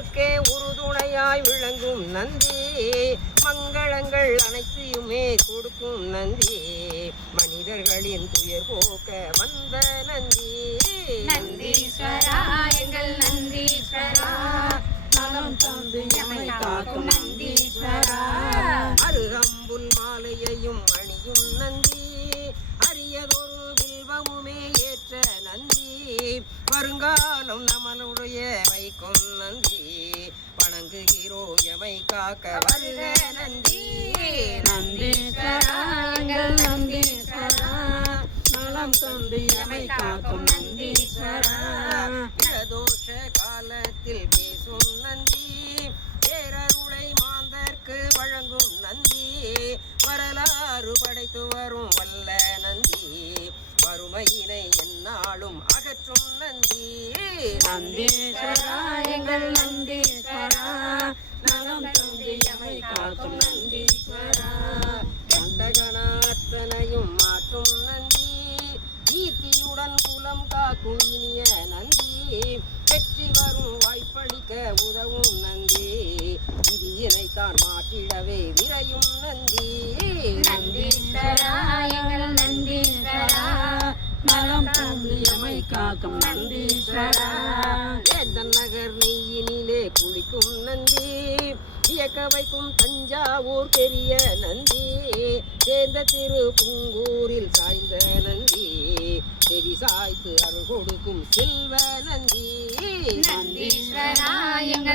மரபுக்கே உறுதுணையாய் விளங்கும் நந்தி, மங்களங்கள் அனைத்தையுமே கொடுக்கும் நந்தி, மனிதர்களின் துயர் போக்க வந்த நந்தி. நந்தீஸ்வரா எங்கள் நந்தீஸ்வரா, நலம் தந்து எமை காக்கும் நந்தீஸ்வரா. அருகம்புல் மாலையையும் அணியும் நந்தி, அரியதொரு வில்வமுமே ஏற்ற நந்தி, வருங்காலம் நம்மளுடைய வைக்கும் நந்தி, வணங்குகிறோ எமை காக்க வருக நந்தி. நந்தீஸ்வரா எங்கள் நந்தீஸ்வரா, நலம் தந்து எமை காக்கும் நந்தீஸ்வரா. பிரதோஷ காலத்தில் பேசும் நந்தி, பேரருளை மாந்தர்க்கு வழங்கும் நந்தி, வரலாறு படைத்து வரும் வல்ல நந்தி, வறுமையினை எந்நாளும் அகற்றும் நந்தி. நந்தீஸ்வரா எங்கள் நந்தீஸ்வரா, நலம் தந்து எமை காக்கும் நந்தீஸ்வரா. கண்டகனாத்தனையும் மாற்றும் நந்தி, கீர்த்தியுடன் குலம் காக்கும் இனிய நந்தி, வெற்றி வரும் வாய்ப்பளிக்க உதவும் நந்தி, விதியினைத்தான் மாற்றிடவே விரையும் நந்தி. நந்தீஸ்வரா எங்கள் நந்தீஸ்வரா, நலம் தந்து எமை காக்கும் நந்தீஸ்வரா. வேந்தன் நகர் நெய்யினிலே குளிக்கும் நந்தி, வியக்க வைக்கும் தஞ்சாவூர் பெரிய நந்தி, சேர்ந்த திரு புங்கூரில் சாய்ந்த நந்தி, செவி சாய்த்து அருள் கொடுக்கும் செல்வ நந்தி. நந்தீஸ்வரா எங்கள்